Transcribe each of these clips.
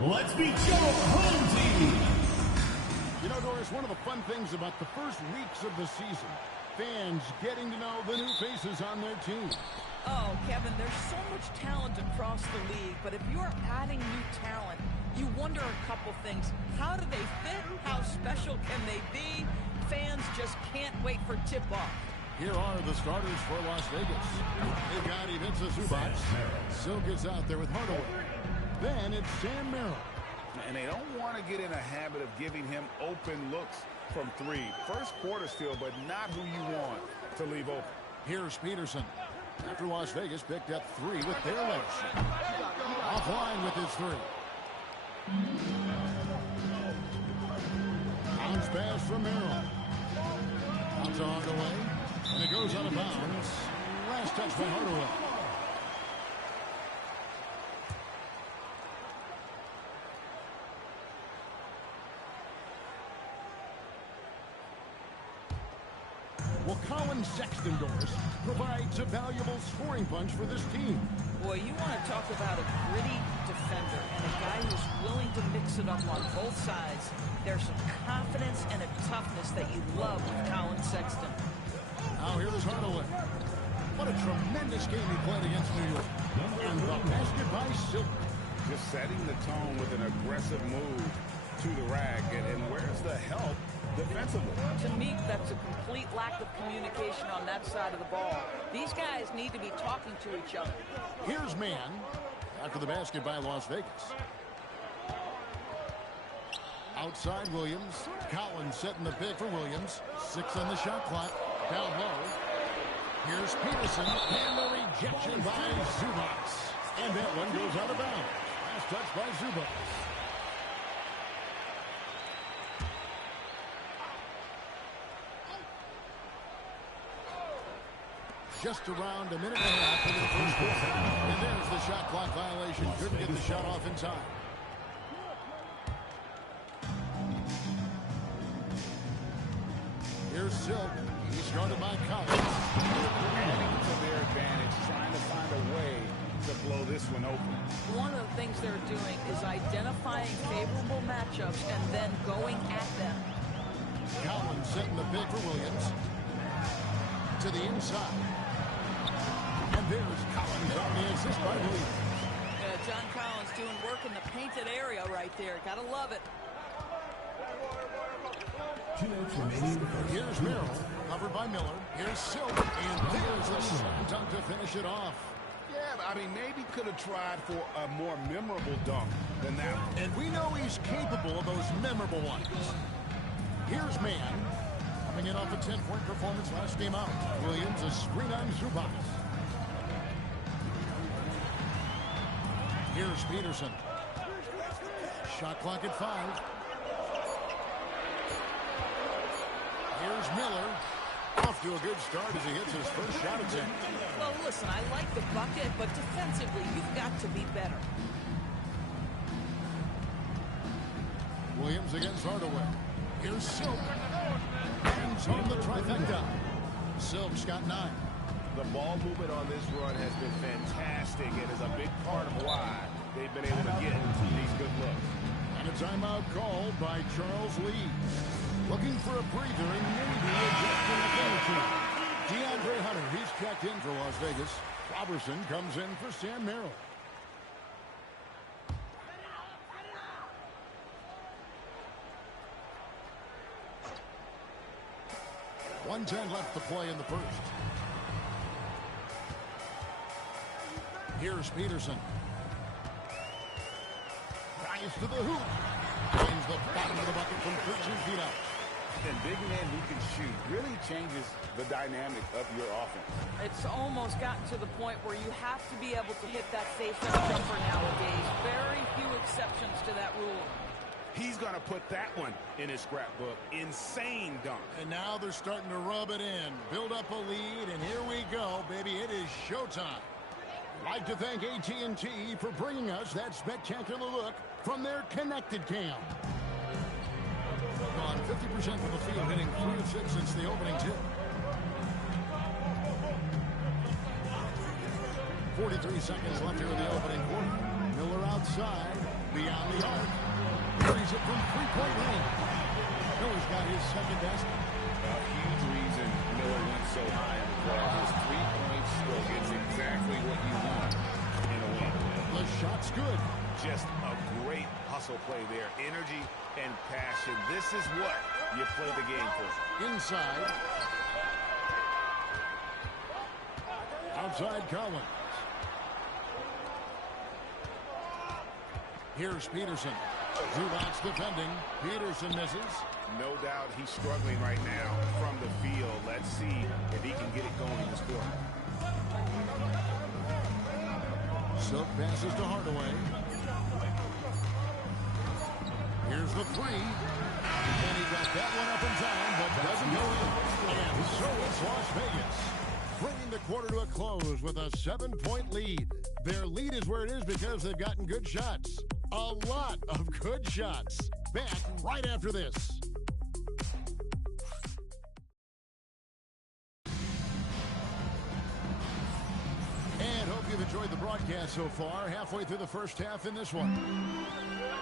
Let's meet your home team. You know, Doris, one of the fun things about the first weeks of the season, fans getting to know the new faces on their team. Oh, Kevin, there's so much talent across the league, but if you're adding new talent, you wonder a couple things. How do they fit? How special can they be? Fans just can't wait for tip-off. Here are the starters for Las Vegas. They've got Ivica Zubac. Silk is out there with Hardaway. Then it's Sam Merrill. And they don't want to get in a habit of giving him open looks from three. First quarter still, but not who you want to leave open. Here's Peterson. After Las Vegas picked up three with their legs. Offline with his three. Bounce pass from Merrill. Out to Hardaway. And it goes out of bounds. Last touch by Hardaway. Well, Colin Sexton, Doris, provides a valuable scoring punch for this team. Boy, you want to talk about a gritty defender and a guy who's willing to mix it up on both sides. There's some confidence and a toughness that you love with Colin Sexton. Now here's Hardaway. What a tremendous game he played against New York. And the basket by Silk. Just setting the tone with an aggressive move to the rack. And where's the help defensively? To me, that's a complete lack of communication on that side of the ball. These guys need to be talking to each other. Here's Mann after the basket by Las Vegas. Outside Williams. Collins setting the pick for Williams. 6 on the shot clock. Down low. Here's Peterson. And the rejection by Zubac. And that one goes out of bounds. Last touch by Zubac. Just around a minute and a half into the first quarter. And there's the shot clock violation. Couldn't get the shot off in time. Here's Silk. He's guarded by Collins. Adding to their advantage, trying to find a way to blow this one open. One of the things they're doing is identifying favorable matchups and then going at them. Collins setting the pick for Williams. To the inside. And there's Collins on the assist by Williams. Yeah, John Collins doing work in the painted area right there. Gotta love it. 2 minutes remaining. Here's Merrill, covered by Miller. Here's Silk, and there's the slam dunk to finish it off. Yeah, I mean, maybe could have tried for a more memorable dunk than that one. And we know he's capable of those memorable ones. Here's Mann, coming in off a 10-point performance last game out. Williams, a screen on Zubac. Here's Peterson. Shot clock at 5. Here's Miller. Off to a good start as he hits his first shot attempt. Well, listen, I like the bucket, but defensively, you've got to be better. Williams against Hardaway. Here's Silk. Hands on the trifecta. Silk's got 9. The ball movement on this run has been fantastic and is a big part of why they've been able to get these good looks. And a timeout called by Charles Lee. Looking for a breather and maybe a jet from the other team. DeAndre Hunter, he's checked in for Las Vegas. Robertson comes in for Sam Merrill. .110 left to play in the first. Here's Peterson. Rise to the hoop. Finds the bottom of the bucket from 13 feet out. And big men who can shoot really changes the dynamic of your offense. It's almost gotten to the point where you have to be able to hit that face-up jumper nowadays. Very few exceptions to that rule. He's going to put that one in his scrapbook. Insane dunk. And now they're starting to rub it in. Build up a lead, and here we go, baby. It is showtime. I'd like to thank AT&T for bringing us that spectacular look from their connected cam. Gone 50% from the field, hitting 3 of 6 since the opening tip. 43 seconds left here in the opening quarter. Miller outside. Beyond the arc. Carries it from three-point range. Miller's got his second basket. A huge reason Miller went so high in the play. His three-point stroke is exactly what you want in a win. The shot's good. Just a great hustle play there. Energy and passion. This is what you play the game for. Inside. Outside Collins. Here's Peterson. Zubac defending. Peterson misses. No doubt he's struggling right now from the field. Let's see if he can get it going this quarter. Silk passes to Hardaway. Here's the three. And he got that one up in time, but doesn't go in. And so it's Las Vegas, bringing the quarter to a close with a 7-point lead. Their lead is where it is because they've gotten good shots. A lot of good shots. Back right after this. And hope you've enjoyed the broadcast so far. Halfway through the first half in this one.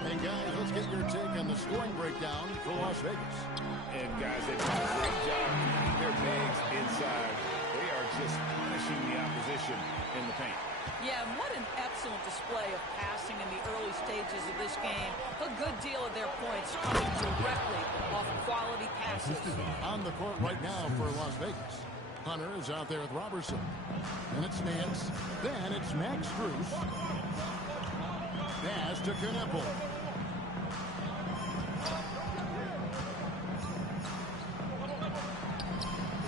And guys, let's get your take on the scoring breakdown for Las Vegas. And guys, they've done a great job keeping their bigs inside. They are just punishing the opposition in the paint. Yeah, and what an excellent display of passing in the early stages of this game. A good deal of their points coming directly off quality passes. On the court right now for Las Vegas. Hunter is out there with Robertson. And it's Nance. Then it's Max Strus. Pass to Kneppel.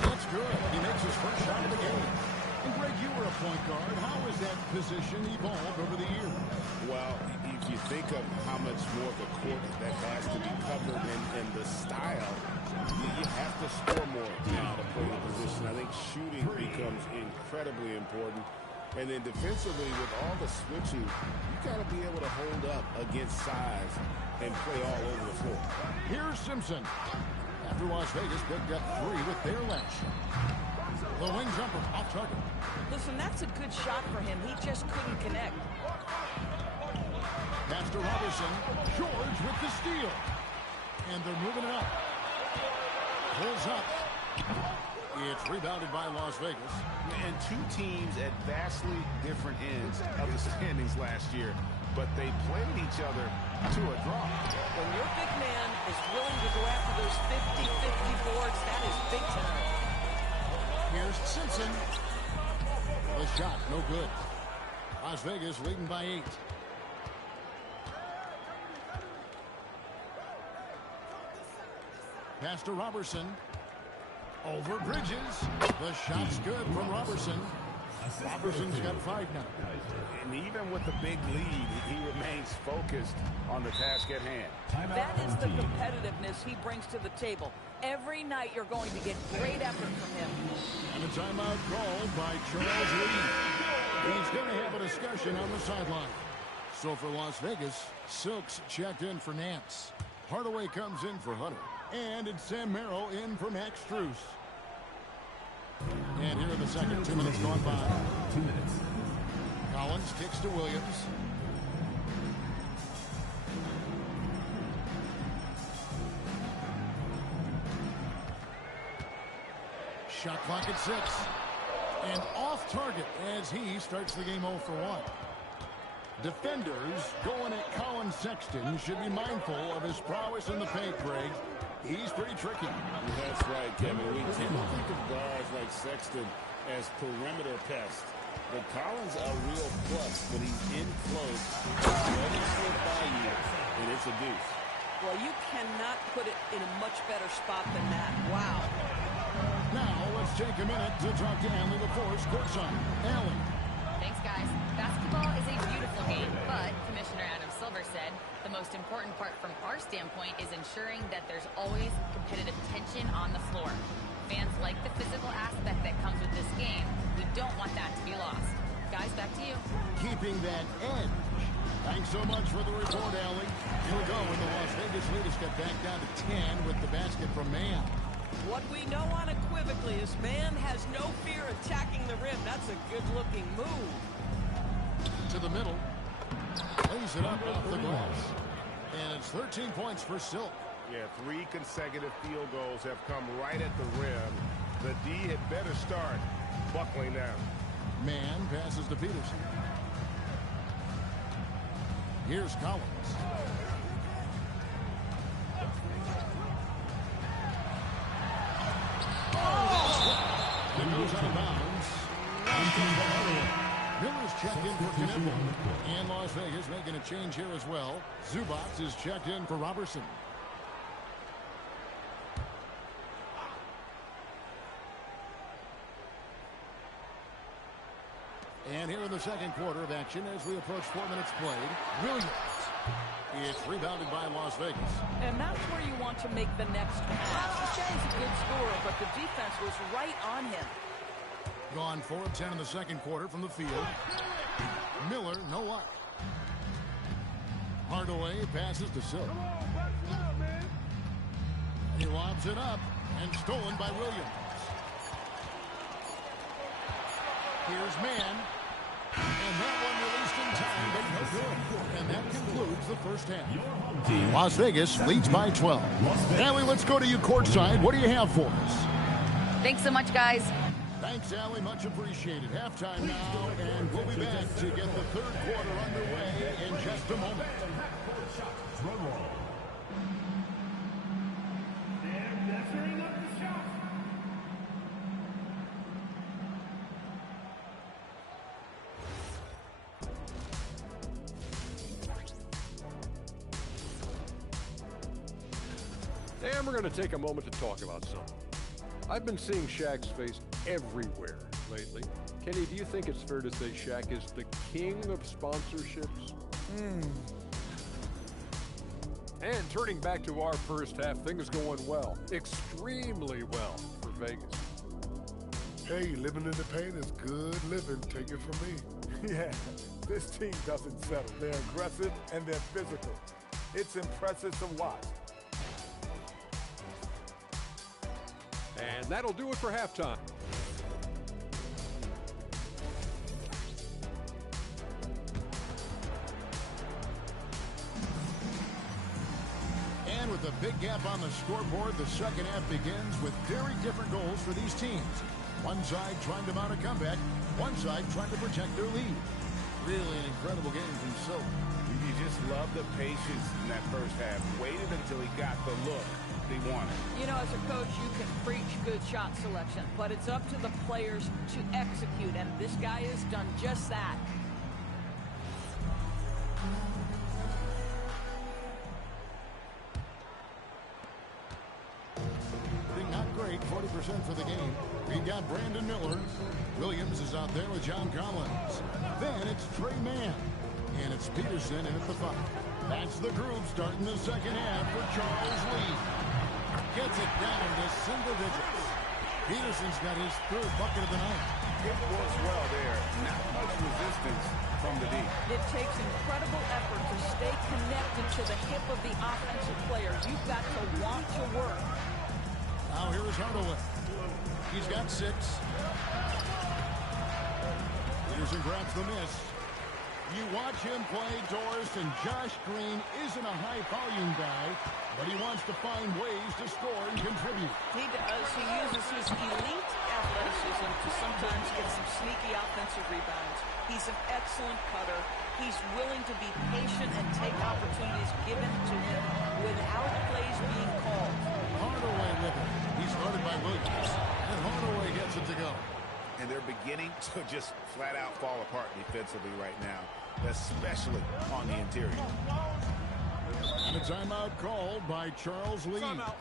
That's good. He makes his first shot of the game. And Greg, you were a point guard. How has that position evolved over the years? Well, if you think of how much more of the court that has to be covered and the style, you have to score more now to play the position. I think shooting becomes incredibly important. And then defensively, with all the switching, you got to be able to hold up against size and play all over the floor. Here's Simpson. After Las Vegas picked up 3 with their last shot. The wing jumper off target. Listen, that's a good shot for him. He just couldn't connect. Pass to Robertson. George with the steal. And they're moving it up. Pulls up. It's rebounded by Las Vegas. And two teams at vastly different ends of the standings last year, but they played each other to a draw. When your big man is willing to go after those 50-50 boards, that is big time. Here's Simpson. The shot, no good. Las Vegas leading by 8. Pass to Robertson. Over Bridges. The shot's good from Robertson. Robertson's got 5 now. And even with the big lead, he remains focused on the task at hand. That is the competitiveness he brings to the table. Every night you're going to get great effort from him. And a timeout called by Charles Lee. He's going to have a discussion on the sideline. So for Las Vegas, Silks checked in for Nance. Hardaway comes in for Hunter. And it's Sam Merrill in for Max Strus. And here in the second, 2 minutes gone by. 2 minutes. Collins kicks to Williams. Shot clock at 6. And off target as he starts the game 0 for 1. Defenders going at Colin Sexton should be mindful of his prowess in the paint, Greg. He's pretty tricky. That's right, Kevin. We tend to think of guards like Sexton as perimeter pests. But Collins a real plus when he's in close. Let him slip by you, and it's a deuce. Well, you cannot put it in a much better spot than that. Wow. Now, let's take a minute to talk to Allie LaForce, courtside. Allie. Thanks, guys. Basketball is a beautiful game, but Commissioner Adam Silver said the most important part from our standpoint is ensuring that there's always competitive tension on the floor. Fans like the physical aspect that comes with this game. We don't want that to be lost. Guys, back to you. Keeping that edge. Thanks so much for the report, Allie. Here we go, and the Las Vegas leaders get back down to 10 with the basket from Mann. What we know unequivocally is Mann has no fear attacking the rim. That's a good-looking move. To the middle. Lays it up off the glass. And it's 13 points for Silk. Yeah, 3 consecutive field goals have come right at the rim. The D had better start buckling down. Man passes to Peterson. Here's Collins. It goes out of bounds. Miller's checked in for Kniffel. And Las Vegas making a change here as well. Zubac is checked in for Robertson. And here in the second quarter of action as we approach 4 minutes played, Williams. It's rebounded by Las Vegas. And that's where you want to make the next pass. Shay's a good scorer, but the defense was right on him. Gone 4 of 10 in the second quarter from the field. Miller, no luck. Hardaway passes to Silk. He lobs it up and stolen by Williams. Here's Man. And that one released in time, but no good. And that concludes the first half. Las Vegas leads by 12. Allie, let's go to you courtside. What do you have for us? Thanks so much, guys. Thanks, Allie. Much appreciated. Halftime now, and we'll be back to get the third quarter underway in just a moment. And we're going to take a moment to talk about something. I've been seeing Shaq's face everywhere lately. Kenny, do you think it's fair to say Shaq is the king of sponsorships? And turning back to our first half, things going well. Extremely well for Vegas. Hey, living in the paint is good living. Take it from me. Yeah, this team doesn't settle. They're aggressive and they're physical. It's impressive to watch. And that'll do it for halftime. And with a big gap on the scoreboard, the second half begins with very different goals for these teams. One side trying to mount a comeback, one side trying to protect their lead. Really an incredible game from Silk. You just love the patience in that first half. Waited until he got the look he wanted. You know, as a coach, you can preach good shot selection, but it's up to the players to execute, and this guy has done just that. Not great, 40% for the game. We've got Brandon Miller. Williams is out there with John Collins. Then it's Trey Mann. And it's Peterson in at the 5. That's the group starting the second half for Charles Lee. Gets it down to single digits. Peterson's got his third bucket of the night. It works well there. Not much resistance from the D. It takes incredible effort to stay connected to the hip of the offensive player. You've got to want to work. Now here is Hardaway. He's got 6. Peterson grabs the miss. You watch him play, Doris, and Josh Green isn't a high-volume guy, but he wants to find ways to score and contribute. He does. He uses his elite athleticism to sometimes get some sneaky offensive rebounds. He's an excellent cutter. He's willing to be patient and take opportunities given to him without plays being called. Hardaway with it. He's guarded by Williams, and Hardaway gets it to go. And they're beginning to just flat out fall apart defensively right now, especially on the interior. And a timeout called by Charles Lee. Timeout.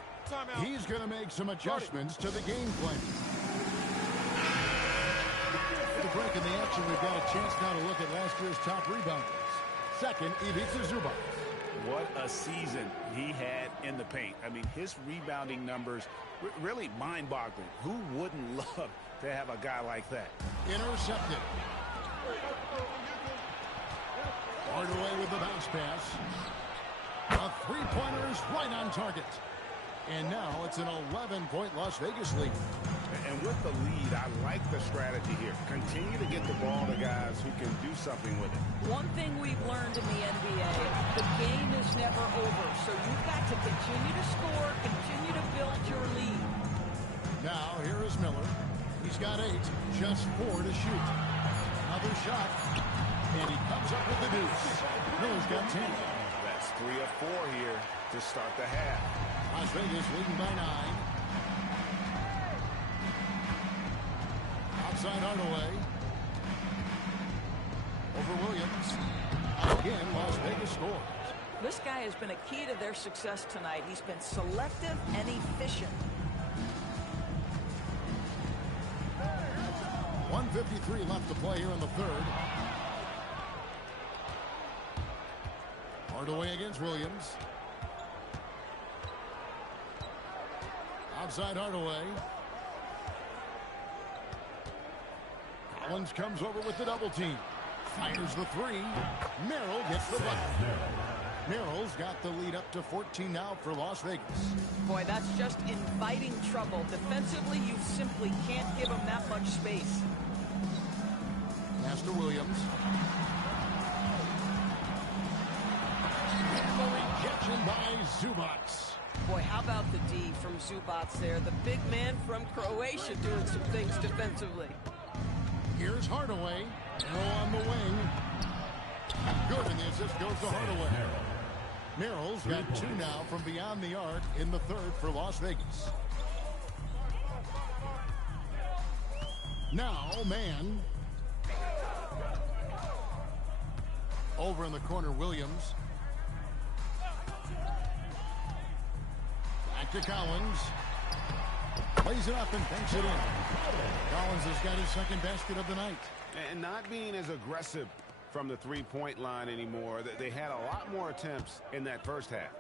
He's going to make some adjustments to the game plan. For the break in the action, we've got a chance now to look at last year's top rebounders. Second, Ivica Zubac. What a season he had in the paint. I mean, his rebounding numbers really mind-boggling. Who wouldn't love to have a guy like that? Intercepted. Hardaway with the bounce pass. A three-pointer is right on target. And now it's an 11-point Las Vegas lead. And with the lead, I like the strategy here. Continue to get the ball to guys who can do something with it. One thing we've learned in the NBA, the game is never over. So you've got to continue to score, continue to build your lead. Now, here is Miller. He's got 8, just 4 to shoot. Another shot, and he comes up with the deuce. Miller's got 10. That's 3 of 4 here to start the half. Las Vegas leading by 9. Outside Hardaway. Over Williams. Again, Las Vegas scores. This guy has been a key to their success tonight. He's been selective and efficient. 1:53 left to play here in the third. Hardaway against Williams. Outside Hardaway. Collins comes over with the double team. Fires the 3. Merrill gets the bucket. Merrill's got the lead up to 14 now for Las Vegas. Boy, that's just inviting trouble. Defensively, you simply can't give him that much space. Pass to Williams. And the rejection by Zubac. Boy, how about the D from Zubac there? The big man from Croatia doing some things defensively. Here's Hardaway. Merrill on the wing. Good, and the assist goes to Hardaway. Merrill's got 2 now from beyond the arc in the third for Las Vegas. Now, man. Over in the corner, Williams. Back to Collins. Plays it up and banks it in. Collins has got his second basket of the night. And not being as aggressive from the three-point line anymore. They had a lot more attempts in that first half.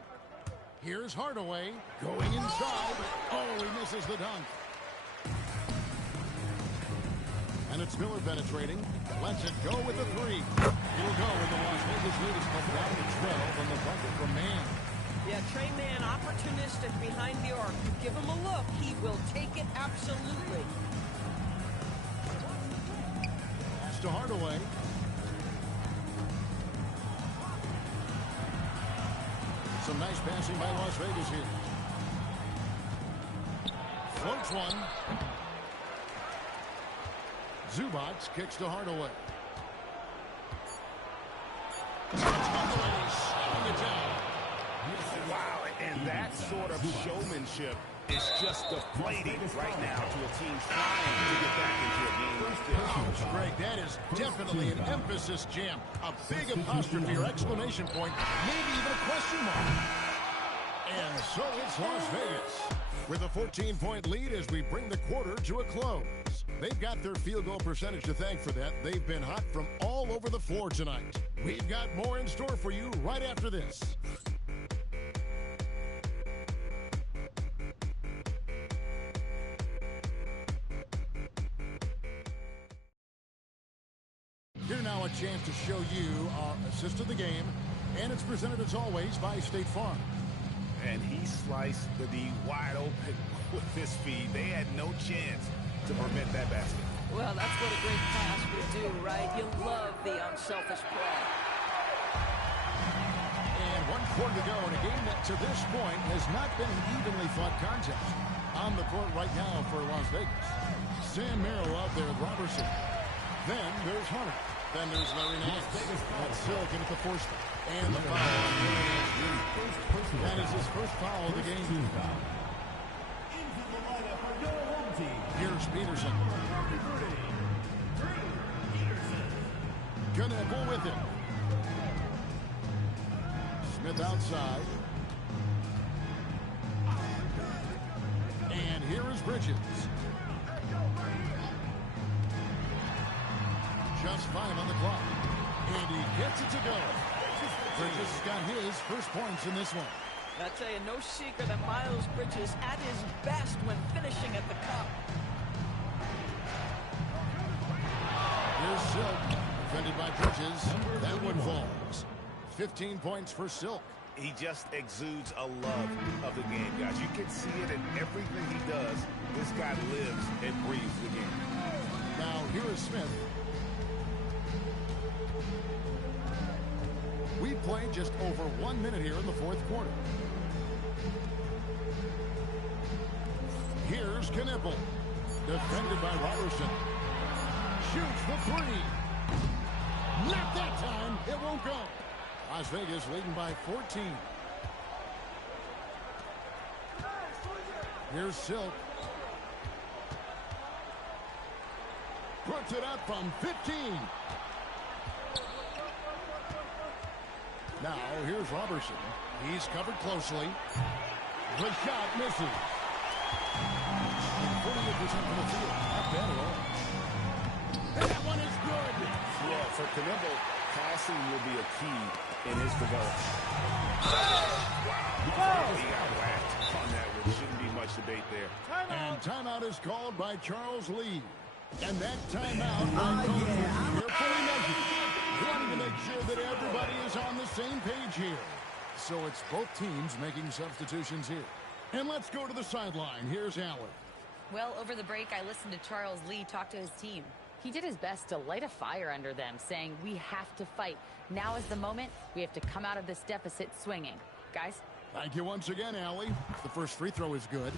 Here's Hardaway going inside. Oh, he misses the dunk. And it's Miller penetrating. Lets it go with the 3. It'll go, and the Las Vegas lead is cut down to 12 on the bucket from Mann. Yeah, Trey Mann, opportunistic behind the arc. You give him a look, he will take it absolutely. Pass to Hardaway. Some nice passing by Las Vegas here. Floats one. Zubac kicks to Hardaway. Hardaway slowing it down. Wow, and that sort of showmanship is just deflating right now to a team trying to get back into a game. Ouch, Greg, that is definitely an emphasis jam. A big apostrophe or exclamation point, maybe even a question mark. And so it's Las Vegas with a 14-point lead as we bring the quarter to a close. They've got their field goal percentage to thank for that. They've been hot from all over the floor tonight. We've got more in store for you right after this. Here now a chance to show you our assist of the game, and it's presented as always by State Farm. And he sliced the D wide open with his feed. They had no chance to prevent that basket. Well, that's what a great pass would do, right? You love the unselfish play. And 1 quarter to go in a game that to this point has not been an evenly fought contest. On the court right now for Las Vegas. Sam Merrill out there with Robertson. Then there's Hunter. Then there's Larry Nance. That's Silkin at the force. And the foul on Larry Nance Jr. That is his first foul of the game. Here's Peterson. Knueppel with it. Smith outside. And here is Bridges. Just 5 on the clock. And he gets it to go. Bridges has got his first points in this one. I tell you, no secret that Miles Bridges at his best when finishing at the cup. Here's Silk, defended by Bridges. That one falls. 15 points for Silk. He just exudes a love of the game, guys. You can see it in everything he does. This guy lives and breathes the game. Now, here is Smith. We've played just over 1 minute here in the fourth quarter. Here's Knipple. Defended by Robertson. Shoots the three. Not that time. It won't go. Las Vegas leading by 14. Here's Silk. Puts it up from 15. Now, here's Robertson. He's covered closely. The shot misses. 48% from the field. Not bad at all. And that one is good. Yeah, for Knipple, passing will be a key in his development. Wow. He got whacked on that one. Shouldn't be much debate there. And timeout is called by Charles Lee. And that timeout by Coach carefully measured, wanting to make sure that everybody is on the same page here. So it's both teams making substitutions here. And let's go to the sideline. Here's Allen. Well, over the break, I listened to Charles Lee talk to his team. He did his best to light a fire under them, saying, we have to fight. Now is the moment. We have to come out of this deficit swinging. Guys? Thank you once again, Allie. The first free throw is good.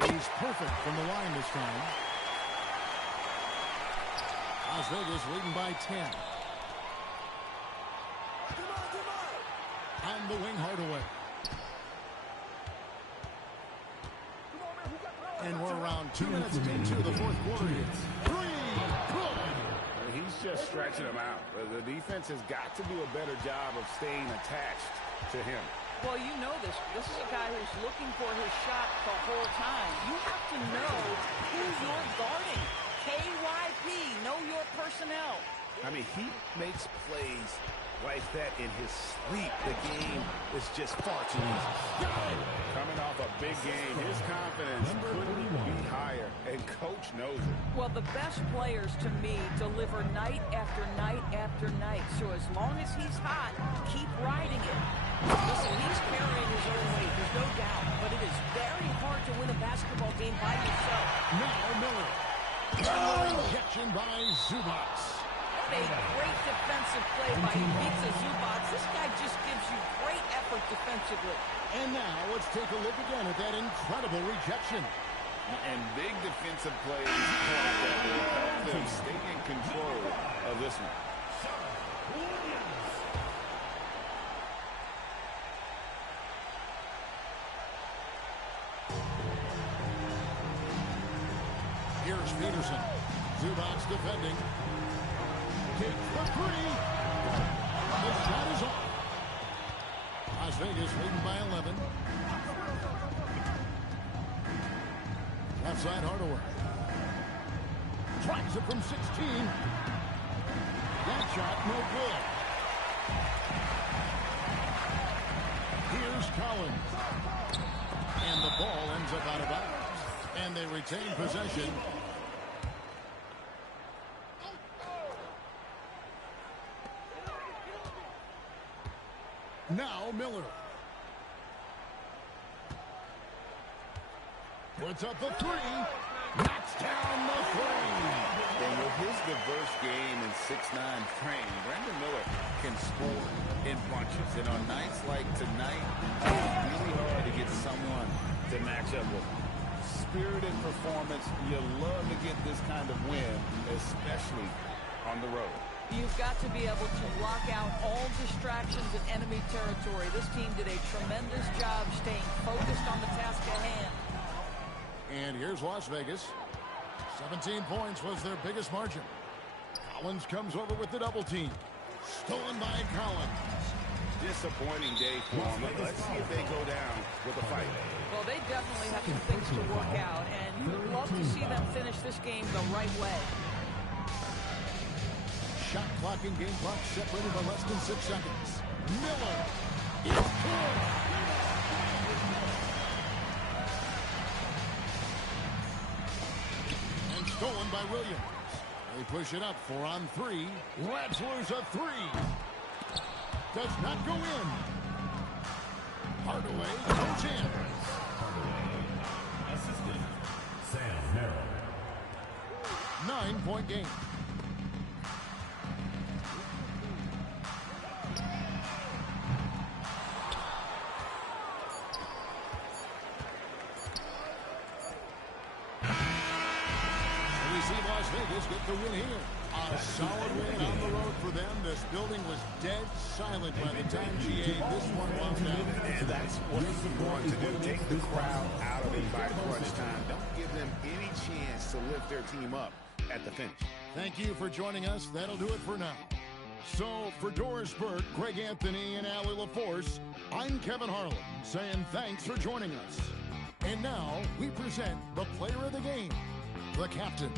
He's perfect from the line this time. Las Vegas leading by 10. On the wing, Hardaway. And we're around 2 minutes into the fourth quarter here. Three, good. He's just stretching them out. The defense has got to do a better job of staying attached to him. Well, you know this. This is a guy who's looking for his shot the whole time. You have to know who you're guarding. KYP, know your personnel. I mean, he makes plays like that in his sleep. The game is just far too easy. Coming off a big game, his confidence couldn't be higher, and Coach knows it. Well, the best players, to me, deliver night after night after night. So as long as he's hot, keep riding it. Listen, he's carrying his own weight, there's no doubt. But it is very hard to win a basketball game by yourself. Now Miller. And the rejection by Zubac. What a great defensive play by Ivica Zubac. This guy just gives you great effort defensively. And now let's take a look again at that incredible rejection. And big defensive plays like that will help them stay in control of this one. Here's Peterson. Zubac defending. Takes the three. The shot is off. Las Vegas leading by 11. Left side Hardaway. Tries it from 16. That shot no good. Here's Collins. And the ball ends up out of bounds. And they retain possession. Now Miller. Puts up the three. Knocks down the three. And with his diverse game and 6'9" frame, Brandon Miller can score in bunches. And on nights like tonight, it's really hard to get someone to match up with him. Spirited performance. You love to get this kind of win, especially on the road. You've got to be able to block out all distractions in enemy territory. This team did a tremendous job staying focused on the task at hand. And here's Las Vegas. 17 points was their biggest margin. Collins comes over with the double team. Stolen by Collins. Disappointing day for them. Let's see if they go down with a fight. Well, they definitely have some things to work out, and you'd love to see them finish this game the right way. Shot clock and game clock separated by less than 6 seconds. Miller is good. And stolen by Williams. They push it up 4 on 3. Ratzler's a 3. Does not go in. Hardaway goes in. Assistant, Sam Merrill. 9-point game. Cowboys get the win here. A solid win on the road for them. This building was dead silent by the time GA this one wound down. And that's what you want to do. Take the crowd out of it by crunch time. Don't give them any chance to lift their team up at the finish. Thank you for joining us. That'll do it for now. So, for Doris Burke, Greg Anthony, and Allie LaForce, I'm Kevin Harlan saying thanks for joining us. And now, we present the player of the game, the captain.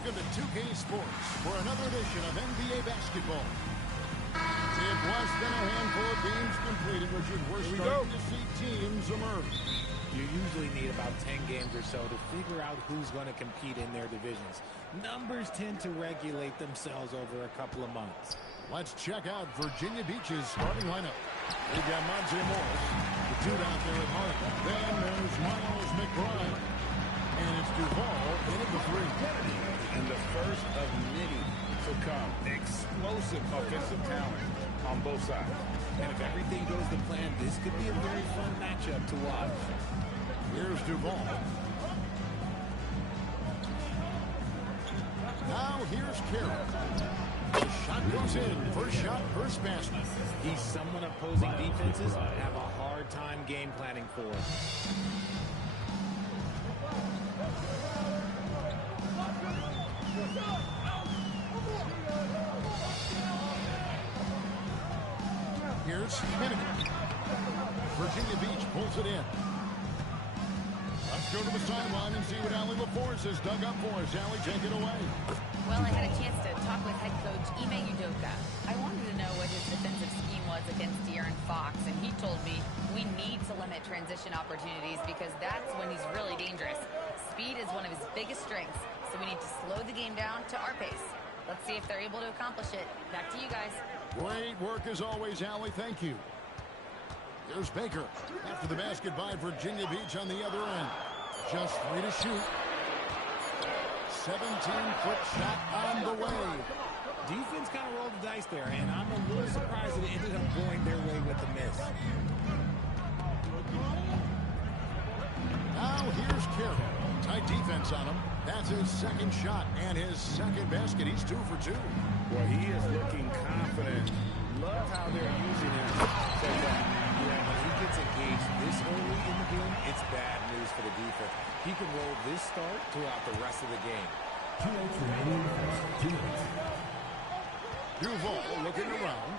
Welcome to 2K Sports for another edition of NBA basketball. It was less than a handful of games completed, Richard. We're starting to see teams emerge. You usually need about 10 games or so to figure out who's going to compete in their divisions. Numbers tend to regulate themselves over a couple of months. Let's check out Virginia Beach's starting lineup. We've got Monte Morris, the dude out there at Hart. Then there's Miles McBride. And it's Duval in at the three. And the first of many to come. Explosive offensive talent on both sides. And if everything goes to plan, this could be a very fun matchup to watch. Here's Duval. Now here's Carroll. The shot goes in. First shot, first basket. He's someone opposing defenses have a hard time game planning for. Here's Hennigan. Virginia Beach pulls it in. Let's go to the sideline and see what Allie LaForce has dug up for us. Allie, take it away. Well, I had a chance to talk with head coach Ime Udoka. I wanted to know what his defensive scheme was against De'Aaron Fox, and he told me we need to limit transition opportunities because that's when he's really dangerous. Speed is one of his biggest strengths, so we need to slow the game down to our pace. Let's see if they're able to accomplish it. Back to you guys. Great work as always, Allie. Thank you. There's Baker. After the basket by Virginia Beach on the other end. Just 3 to shoot. 17-foot shot on the way. Defense kind of rolled the dice there, and I'm a little surprised that it ended up going their way with the miss. Now here's Carroll. Tight defense on him. That's his second shot and his second basket. He's 2 for 2. Well, he is looking confident. Love how they're using him so far. Yeah, when he gets engaged this early in the game, it's bad news for the defense. He can roll this start throughout the rest of the game. 2 minutes remaining in the first 2 minutes. Duval looking around.